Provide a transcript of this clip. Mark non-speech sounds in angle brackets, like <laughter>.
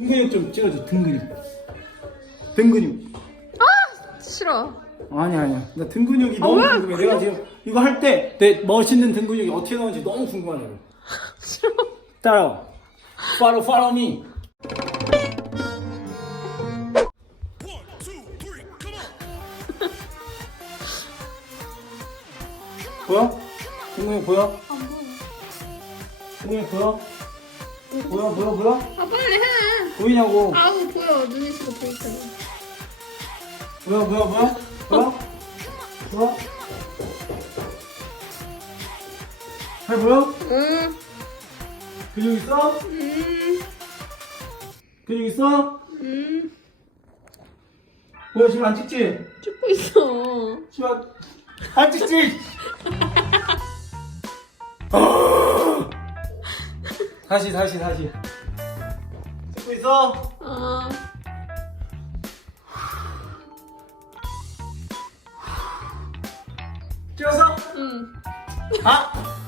등 근육 좀 찍어줘 등 근육 등 근육 싫어. 아니 아니야 나 등 근육이 너무 궁금해 내가 지금 이거 할 때 내 멋있는 등 근육이 어떻게 나오는지 너무 궁금하더라고 <laughs> 싫어. 따라와 follow follow me <laughs> 보여? 등 근육 보여? 안 보여. 등 근육 보여? 보여 보여 보여? 아 빨리 해. 보이냐고 아우 보여. 눈이 싫어 보이잖아. 보여 보여 보여? 보여? 보여? 잘 보여? 응. 근육 있어? 음. 근육 있어? 음. 보여 지금 안 찍지? 찍고 있어. 지금 안 찍지? 다시 다시 다시 찍고 있어? 아. 찍었어? 응. 아!